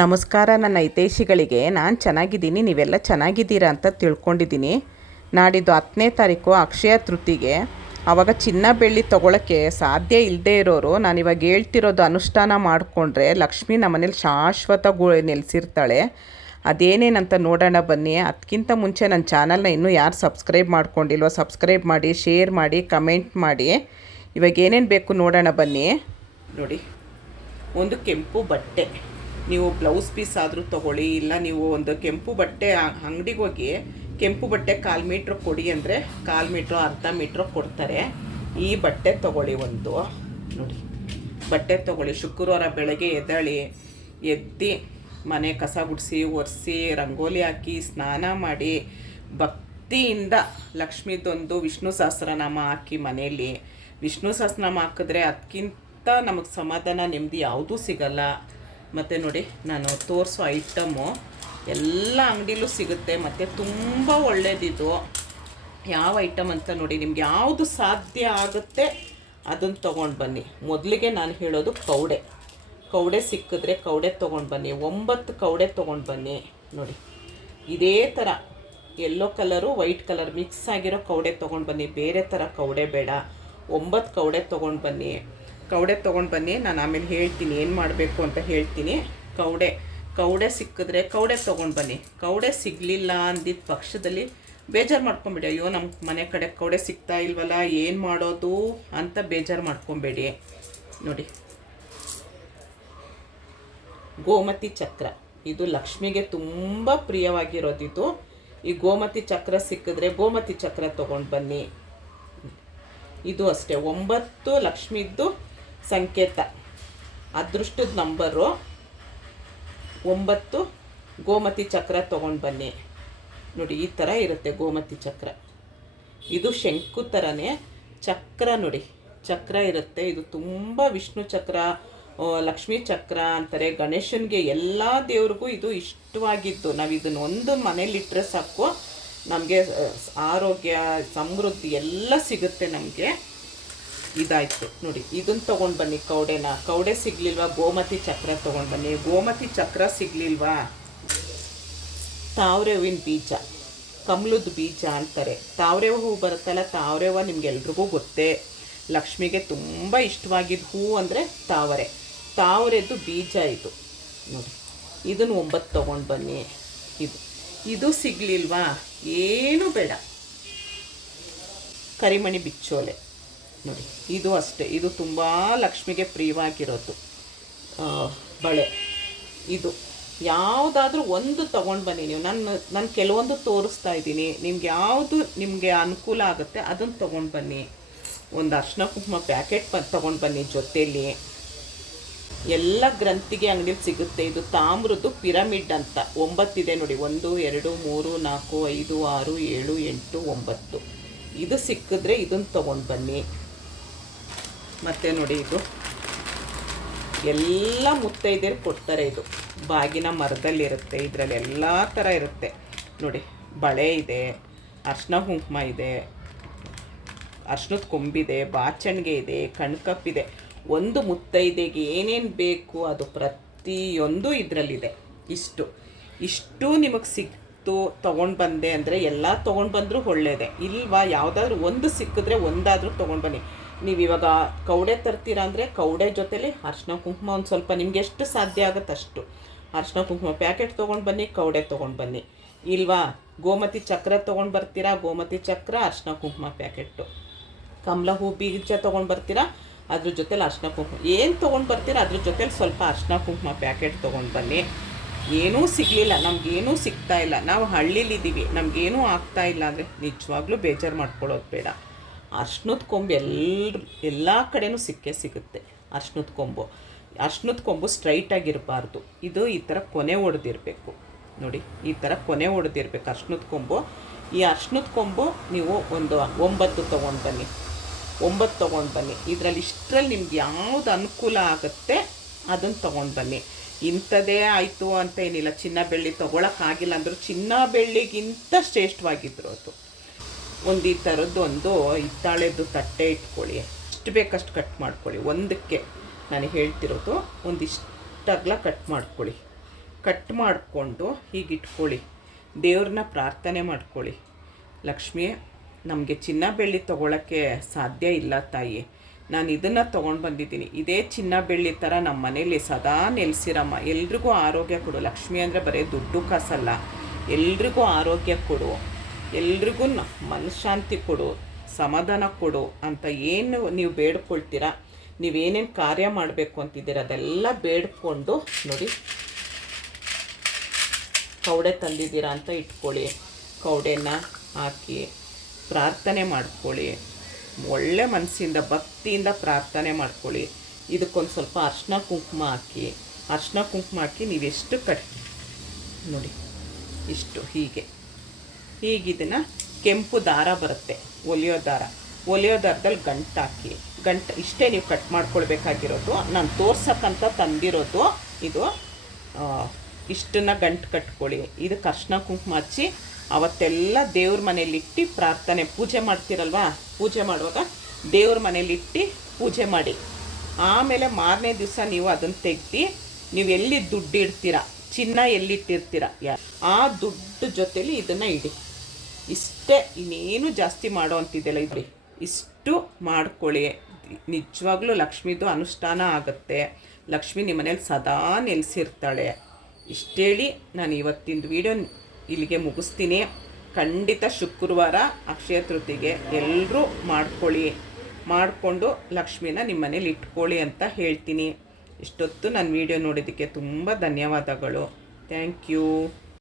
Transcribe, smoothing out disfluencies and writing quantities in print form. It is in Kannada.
ನಮಸ್ಕಾರ ನನ್ನ ಹಿತೈಷಿಗಳಿಗೆ. ನಾನು ಚೆನ್ನಾಗಿದ್ದೀನಿ, ನೀವೆಲ್ಲ ಚೆನ್ನಾಗಿದ್ದೀರಾ ಅಂತ ತಿಳ್ಕೊಂಡಿದ್ದೀನಿ. ನಾಡಿದ್ದು 10ನೇ ತಾರೀಕು ಅಕ್ಷಯ ತೃತೀಯಗೆ. ಆವಾಗ ಚಿನ್ನ ಬೆಳ್ಳಿ ತೊಗೊಳಕ್ಕೆ ಸಾಧ್ಯ ಇಲ್ಲದೆ ಇರೋರು ನಾನಿವಾಗ ಹೇಳ್ತಿರೋದು ಅನುಷ್ಠಾನ ಮಾಡಿಕೊಂಡ್ರೆ ಲಕ್ಷ್ಮಿ ನಮ್ಮನೇಲಿ ಶಾಶ್ವತ ನೆಲೆಸಿರ್ತಾಳೆ. ಅದೇನೇನಂತ ನೋಡೋಣ ಬನ್ನಿ. ಅದಕ್ಕಿಂತ ಮುಂಚೆ ನನ್ನ ಚಾನಲ್ನ ಇನ್ನೂ ಯಾರು ಸಬ್ಸ್ಕ್ರೈಬ್ ಮಾಡ್ಕೊಂಡಿಲ್ವೋ ಸಬ್ಸ್ಕ್ರೈಬ್ ಮಾಡಿ, ಶೇರ್ ಮಾಡಿ, ಕಮೆಂಟ್ ಮಾಡಿ. ಇವಾಗ ಏನೇನು ಬೇಕು ನೋಡೋಣ ಬನ್ನಿ. ನೋಡಿ, ಒಂದು ಕೆಂಪು ಬಟ್ಟೆ, ನೀವು ಬ್ಲೌಸ್ ಪೀಸ್ ಆದರೂ ತೊಗೊಳ್ಳಿ, ಇಲ್ಲ ನೀವು ಒಂದು ಕೆಂಪು ಬಟ್ಟೆ ಅಂಗಡಿಗೆ ಹೋಗಿ ಕೆಂಪು ಬಟ್ಟೆ 1/4 ಮೀಟ್ರ್ ಕೊಡಿ ಅಂದರೆ 1/4 ಮೀಟ್ರ್ ಅರ್ಧ ಮೀಟ್ರ್ ಕೊಡ್ತಾರೆ. ಈ ಬಟ್ಟೆ ತೊಗೊಳ್ಳಿ. ಒಂದು ನೋಡಿ, ಬಟ್ಟೆ ತೊಗೊಳ್ಳಿ. ಶುಕ್ರವಾರ ಬೆಳಗ್ಗೆ ಎದ್ದು ಮನೆ ಕಸ ಗುಡಿಸಿ ಒರೆಸಿ ರಂಗೋಲಿ ಹಾಕಿ ಸ್ನಾನ ಮಾಡಿ ಭಕ್ತಿಯಿಂದ ಲಕ್ಷ್ಮೀದೊಂದು ವಿಷ್ಣು ಸಹಸ್ರನಾಮ ಹಾಕಿ ಮನೆಯಲ್ಲಿ ವಿಷ್ಣು ಸಹಸ್ರನಾಮ ಹಾಕಿದ್ರೆ ಅದಕ್ಕಿಂತ ನಮಗೆ ಸಮಾಧಾನ ನೆಮ್ಮದಿ ಯಾವುದೂ ಸಿಗಲ್ಲ. ಮತ್ತು ನೋಡಿ, ನಾನು ತೋರಿಸೋ ಐಟಮು ಎಲ್ಲ ಅಂಗಡಿಲೂ ಸಿಗುತ್ತೆ ಮತ್ತು ತುಂಬ ಒಳ್ಳೆಯದಿದು. ಯಾವ ಐಟಮ್ ಅಂತ ನೋಡಿ, ನಿಮ್ಗೆ ಯಾವುದು ಸಾಧ್ಯ ಆಗುತ್ತೆ ಅದನ್ನು ತೊಗೊಂಡು ಬನ್ನಿ. ಮೊದಲಿಗೆ ನಾನು ಹೇಳೋದು ಕವಡೆ ಸಿಕ್ಕಿದ್ರೆ ಕವಡೆ ತೊಗೊಂಡು ಬನ್ನಿ. 9 ಕವಡೆ ತೊಗೊಂಡು ಬನ್ನಿ. ನೋಡಿ, ಇದೇ ಥರ yellow colour white colour mix ಆಗಿರೋ ಕವಡೆ ತೊಗೊಂಡು ಬನ್ನಿ. ಬೇರೆ ಥರ ಕವಡೆ ಬೇಡ. 9 ಕವಡೆ ತೊಗೊಂಡು ಬನ್ನಿ. ನಾನು ಆಮೇಲೆ ಹೇಳ್ತೀನಿ ಏನು ಮಾಡಬೇಕು ಅಂತ ಹೇಳ್ತೀನಿ. ಕವಡೆ ಸಿಕ್ಕಿದ್ರೆ ಕವಡೆ ತೊಗೊಂಡು ಬನ್ನಿ. ಕವಡೆ ಸಿಗಲಿಲ್ಲ ಅಂದಿದ್ದ ಪಕ್ಷದಲ್ಲಿ ಬೇಜಾರು ಮಾಡ್ಕೊಬೇಡಿ. ಅಯ್ಯೋ ನಮ್ಮ ಮನೆ ಕಡೆ ಕವಡೆ ಸಿಗ್ತಾ ಇಲ್ವಲ್ಲ, ಏನು ಮಾಡೋದು ಅಂತ ಬೇಜಾರು ಮಾಡ್ಕೊಬೇಡಿ. ನೋಡಿ, ಗೋಮತಿ ಚಕ್ರ, ಇದು ಲಕ್ಷ್ಮಿಗೆ ತುಂಬ ಪ್ರಿಯವಾಗಿರೋದಿದು. ಈ ಗೋಮತಿ ಚಕ್ರ ಸಿಕ್ಕಿದ್ರೆ ಗೋಮತಿ ಚಕ್ರ ತೊಗೊಂಡು ಬನ್ನಿ. ಇದು ಅಷ್ಟೇ 9 ಲಕ್ಷ್ಮಿದ್ದು ಸಂಕೇತ, ಅದೃಷ್ಟದ ನಂಬರು 9. ಗೋಮತಿ ಚಕ್ರ ತೊಗೊಂಡು ಬನ್ನಿ. ನೋಡಿ, ಈ ಥರ ಇರುತ್ತೆ ಗೋಮತಿ ಚಕ್ರ. ಇದು ಶಂಕು ಥರನೇ ಚಕ್ರ. ನೋಡಿ, ಚಕ್ರ ಇರುತ್ತೆ. ಇದು ತುಂಬ ವಿಷ್ಣು ಚಕ್ರ, ಲಕ್ಷ್ಮೀ ಚಕ್ರ ಅಂತಾರೆ. ಗಣೇಶನಿಗೆ ಎಲ್ಲ ದೇವ್ರಿಗೂ ಇದು ಇಷ್ಟವಾಗಿದ್ದು. ನಾವು ಇದನ್ನು ಒಂದು ಮನೇಲಿಟ್ಟರೆ ಸಾಕು, ನಮಗೆ ಆರೋಗ್ಯ ಸಮೃದ್ಧಿ ಎಲ್ಲ ಸಿಗುತ್ತೆ ನಮಗೆ. ಇದಾಯಿತು. ನೋಡಿ, ಇದನ್ನು ತೊಗೊಂಡು ಬನ್ನಿ. ಕವಡೆ ಸಿಗಲಿಲ್ವಾ, ಗೋಮತಿ ಚಕ್ರ ತೊಗೊಂಡು ಬನ್ನಿ. ಗೋಮತಿ ಚಕ್ರ ಸಿಗಲಿಲ್ವಾ, ತಾವರೆ ಹೂವಿನ ಬೀಜ, ಕಮಲದ ಬೀಜ ಅಂತಾರೆ. ತಾವರೆ ಹೂವು ಬರುತ್ತಲ್ಲ, ತಾವರೆ ಹೂವು ನಿಮಗೆಲ್ರಿಗೂ ಗೊತ್ತೇ. ಲಕ್ಷ್ಮಿಗೆ ತುಂಬ ಇಷ್ಟವಾಗಿದ್ದ ಹೂವು ಅಂದರೆ ತಾವರೆದು ಬೀಜ ಇದು. ನೋಡಿ, ಇದನ್ನು 9 ತೊಗೊಂಡು ಬನ್ನಿ. ಇದು ಸಿಗಲಿಲ್ವಾ, ಏನೂ ಬೇಡ. ಕರಿಮಣಿ ಬಿಚ್ಚೋಲೆ ನೋಡಿ, ಇದು ಅಷ್ಟೇ. ಇದು ತುಂಬ ಲಕ್ಷ್ಮಿಗೆ ಪ್ರಿಯವಾಗಿರೋದು ಬಳೆ. ಇದು ಯಾವುದಾದ್ರೂ ಒಂದು ತೊಗೊಂಡು ಬನ್ನಿ ನೀವು. ನಾನು ಕೆಲವೊಂದು ತೋರಿಸ್ತಾ ಇದ್ದೀನಿ, ನಿಮ್ಗೆ ಯಾವುದು ನಿಮಗೆ ಅನುಕೂಲ ಆಗುತ್ತೆ ಅದನ್ನು ತೊಗೊಂಡು ಬನ್ನಿ. ಒಂದು ಅರ್ಶಿನ ಕುಂಕುಮ ಪ್ಯಾಕೆಟ್ ತೊಗೊಂಡು ಬನ್ನಿ ಜೊತೆಯಲ್ಲಿ. ಎಲ್ಲ ಗ್ರಂಥಿಗೆ ಅಂಗಡಿಲಿ ಸಿಗುತ್ತೆ. ಇದು ತಾಮ್ರದ್ದು ಪಿರಮಿಡ್ ಅಂತ 9 ಇದೆ ನೋಡಿ. 1 2 3 4 5 6 7 8 9. ಇದು ಸಿಕ್ಕಿದ್ರೆ ಇದನ್ನು ತೊಗೊಂಡು ಬನ್ನಿ. ಮತ್ತು ನೋಡಿ, ಇದು ಎಲ್ಲ ಮುತ್ತೈದೆಯರು ಕೊಡ್ತಾರೆ. ಇದು ಬಾಗಿನ ಮರದಲ್ಲಿರುತ್ತೆ. ಇದರಲ್ಲಿ ಎಲ್ಲ ಥರ ಇರುತ್ತೆ. ನೋಡಿ, ಬಳೆ ಇದೆ, ಅರ್ಶಿನ ಕುಂಕುಮ ಇದೆ, ಅರ್ಶಿನದ ಕೊಂಬಿದೆ, ಬಾಚಣಿಗೆ ಇದೆ, ಕಣ್ಕಪ್ಪಿದೆ. ಒಂದು ಮುತ್ತೈದೆಗೆ ಏನೇನು ಬೇಕು ಅದು ಪ್ರತಿಯೊಂದು ಇದರಲ್ಲಿದೆ. ಇಷ್ಟು ನಿಮಗೆ ಸಿಕ್ತು ತೊಗೊಂಡು ಬಂದೆ ಅಂದರೆ ಎಲ್ಲ ತೊಗೊಂಡು ಬಂದರೂ ಒಳ್ಳೆಯದೇ. ಇಲ್ವಾ, ಯಾವುದಾದ್ರೂ ಒಂದು ಸಿಕ್ಕಿದ್ರೆ ಒಂದಾದರೂ ತೊಗೊಂಡು ಬನ್ನಿ. ನೀವು ಇವಾಗ ಕವಡೆ ತರ್ತೀರಾ ಅಂದರೆ ಕವಡೆ ಜೊತೆಲಿ ಅರ್ಶಿನ ಕುಂಕುಮ ಒಂದು ಸ್ವಲ್ಪ ನಿಮ್ಗೆ ಎಷ್ಟು ಸಾಧ್ಯ ಆಗುತ್ತೆ ಅಷ್ಟು ಅರ್ಶಿನ ಕುಂಕುಮ ಪ್ಯಾಕೆಟ್ ತೊಗೊಂಡು ಬನ್ನಿ, ಕವಡೆ ತೊಗೊಂಡು ಬನ್ನಿ. ಇಲ್ವಾ, ಗೋಮತಿ ಚಕ್ರ ತೊಗೊಂಡು ಬರ್ತೀರಾ, ಗೋಮತಿ ಚಕ್ರ ಅರ್ಶಿನ ಕುಂಕುಮ ಪ್ಯಾಕೆಟ್ಟು. ಕಮಲ ಹೂ ಬೀಜ ತೊಗೊಂಡು ಬರ್ತೀರಾ, ಅದ್ರ ಜೊತೆಲಿ ಅರ್ಶಿನ ಕುಂಕುಮ ಏನು ತೊಗೊಂಡು ಬರ್ತೀರಾ ಅದ್ರ ಜೊತೆಲಿ ಸ್ವಲ್ಪ ಅರ್ಶಿನ ಕುಂಕುಮ ಪ್ಯಾಕೆಟ್ ತೊಗೊಂಡು ಬನ್ನಿ. ಏನೂ ಸಿಗಲಿಲ್ಲ, ನಮಗೇನೂ ಸಿಗ್ತಾ ಇಲ್ಲ, ನಾವು ಹಳ್ಳಿಲಿದ್ದೀವಿ, ನಮಗೇನೂ ಆಗ್ತಾ ಇಲ್ಲ ಅಂದರೆ ನಿಜವಾಗ್ಲೂ ಬೇಜಾರು ಮಾಡ್ಕೊಳ್ಳೋದು ಬೇಡ. ಅರ್ಶಿನದ ಕೊಂಬು ಎಲ್ಲ ಕಡೆನೂ ಸಿಗುತ್ತೆ. ಅರ್ಶಿನದ ಕೊಂಬು ಸ್ಟ್ರೈಟಾಗಿರಬಾರ್ದು. ಇದು ಈ ಥರ ಕೊನೆ ಹೊಡೆದಿರಬೇಕು. ನೋಡಿ, ಈ ಥರ ಕೊನೆ ಹೊಡೆದಿರ್ಬೇಕು ಅರ್ಶಿನದ ಕೊಂಬು. ಈ ಅರ್ಶಿನದ ಕೊಂಬು ನೀವು ಒಂದು 9 ತೊಗೊಂಡು ಬನ್ನಿ. 9 ತೊಗೊಂಡು ಬನ್ನಿ. ಇಷ್ಟರಲ್ಲಿ ನಿಮ್ಗೆ ಯಾವುದು ಅನುಕೂಲ ಆಗುತ್ತೆ ಅದನ್ನು ತೊಗೊಂಡು ಬನ್ನಿ. ಇಂಥದ್ದೇ ಆಯಿತು ಅಂತ ಏನಿಲ್ಲ. ಚಿನ್ನ ಬೆಳ್ಳಿ ತೊಗೊಳಕ್ಕಾಗಿಲ್ಲ ಅಂದರೂ ಚಿನ್ನ ಬೆಳ್ಳಿಗಿಂತ ಶ್ರೇಷ್ಠವಾಗಿದ್ರು ಅದು. ಒಂದು ಈ ಥರದ್ದು ಒಂದು ಹಿತ್ತಾಳೆದು ತಟ್ಟೆ ಇಟ್ಕೊಳ್ಳಿ. ಎಷ್ಟು ಬೇಕಷ್ಟು ಕಟ್ ಮಾಡ್ಕೊಳ್ಳಿ. ಒಂದಕ್ಕೆ ನಾನು ಹೇಳ್ತಿರೋದು ಒಂದಿಷ್ಟು ಅಗಲ ಕಟ್ ಮಾಡ್ಕೊಳ್ಳಿ. ಕಟ್ ಮಾಡಿಕೊಂಡು ಹೀಗೆ ಇಟ್ಕೊಳ್ಳಿ. ದೇವ್ರನ್ನ ಪ್ರಾರ್ಥನೆ ಮಾಡ್ಕೊಳ್ಳಿ. ಲಕ್ಷ್ಮಿ, ನಮಗೆ ಚಿನ್ನ ಬೆಳ್ಳಿ ತೊಗೊಳಕ್ಕೆ ಸಾಧ್ಯ ಇಲ್ಲ ತಾಯಿ, ನಾನು ಇದನ್ನು ತೊಗೊಂಡು ಬಂದಿದ್ದೀನಿ. ಇದೇ ಚಿನ್ನ ಬೆಳ್ಳಿ ಥರ ನಮ್ಮ ಮನೇಲಿ ಸದಾ ನೆಲೆಸಿರಮ್ಮ. ಎಲ್ರಿಗೂ ಆರೋಗ್ಯ ಕೊಡು. ಲಕ್ಷ್ಮಿ ಅಂದರೆ ಬರೀ ದುಡ್ಡು ಕಾಸಲ್ಲ, ಎಲ್ರಿಗೂ ಆರೋಗ್ಯ ಕೊಡು, ಎಲ್ರಿಗೂ ಮನಃಶಾಂತಿ ಕೊಡು, ಸಮಾಧಾನ ಕೊಡು ಅಂತ ಏನು ನೀವು ಬೇಡ್ಕೊಳ್ತೀರಾ, ನೀವೇನೇನು ಕಾರ್ಯ ಮಾಡಬೇಕು ಅಂತಿದ್ದೀರ ಅದೆಲ್ಲ ಬೇಡ್ಕೊಂಡು ನೋಡಿ. ಕವಡೆ ತಂದಿದ್ದೀರಾ ಅಂತ ಇಟ್ಕೊಳ್ಳಿ. ಕವಡೆನ ಹಾಕಿ ಪ್ರಾರ್ಥನೆ ಮಾಡ್ಕೊಳ್ಳಿ. ಒಳ್ಳೆ ಮನಸ್ಸಿಂದ ಭಕ್ತಿಯಿಂದ ಪ್ರಾರ್ಥನೆ ಮಾಡ್ಕೊಳ್ಳಿ. ಇದಕ್ಕೊಂದು ಸ್ವಲ್ಪ ಅರ್ಶಿನ ಕುಂಕುಮ ಹಾಕಿ, ಅರ್ಶಿನ ಕುಂಕುಮ ಹಾಕಿ ನೀವೆಷ್ಟು ನೋಡಿ ಇಷ್ಟು ಹೀಗೆ ಇದನ್ನು ಕೆಂಪು ದಾರ ಬರುತ್ತೆ, ಒಲಿಯೋ ದಾರದಲ್ಲಿ ಗಂಟು ಹಾಕಿ. ಇಷ್ಟೇ ನೀವು ಕಟ್ ಮಾಡ್ಕೊಳ್ಬೇಕಾಗಿರೋದು. ನಾನು ತೋರ್ಸಕ್ಕಂತ ತಂದಿರೋದು ಇದು. ಇಷ್ಟನ್ನು ಗಂಟು ಕಟ್ಕೊಳ್ಳಿ. ಇದಕ್ಕೆ ಅರ್ಶಿನ ಕುಂಕುಮ ಹಚ್ಚಿ ಅವತ್ತೆಲ್ಲ ದೇವ್ರ ಮನೇಲಿಟ್ಟು ಪ್ರಾರ್ಥನೆ ಪೂಜೆ ಮಾಡ್ತೀರಲ್ವ, ಪೂಜೆ ಮಾಡುವಾಗ ದೇವ್ರ ಮನೇಲಿಟ್ಟು ಪೂಜೆ ಮಾಡಿ. ಆಮೇಲೆ ಮಾರನೇ ದಿವಸ ನೀವು ಅದನ್ನು ತೆಗ್ದು ನೀವು ಎಲ್ಲಿ ದುಡ್ಡು ಇಡ್ತೀರ, ಚಿನ್ನ ಎಲ್ಲಿಟ್ಟಿರ್ತೀರ, ಆ ದುಡ್ಡು ಜೊತೇಲಿ ಇದನ್ನು ಇಡಿ. ಇಷ್ಟೇ, ಇನ್ನೇನು ಜಾಸ್ತಿ ಮಾಡೋ ಅಂತಿದ್ದೆಲ್ಲ ಇದ್ರಿ. ಇಷ್ಟು ಮಾಡ್ಕೊಳ್ಳಿ. ನಿಜವಾಗ್ಲೂ ಲಕ್ಷ್ಮಿದು ಅನುಷ್ಠಾನ ಆಗುತ್ತೆ. ಲಕ್ಷ್ಮಿ ನಿಮ್ಮ ಮನೇಲಿ ಸದಾ ನೆಲೆಸಿರ್ತಾಳೆ. ಇಷ್ಟೇಳಿ ನಾನು ಇವತ್ತಿನ ವಿಡಿಯೋ ಇಲ್ಲಿಗೆ ಮುಗಿಸ್ತೀನಿ. ಖಂಡಿತ ಶುಕ್ರವಾರ ಅಕ್ಷಯ ತೃತೀಯಗೆ ಎಲ್ಲರೂ ಮಾಡಿಕೊಂಡು ಲಕ್ಷ್ಮಿನ ನಿಮ್ಮ ಮನೇಲಿ ಇಟ್ಕೊಳ್ಳಿ ಅಂತ ಹೇಳ್ತೀನಿ. ಇಷ್ಟೊತ್ತು ನನ್ನ ವಿಡಿಯೋ ನೋಡಿದ್ದಕ್ಕೆ ತುಂಬ ಧನ್ಯವಾದಗಳು. Thank you.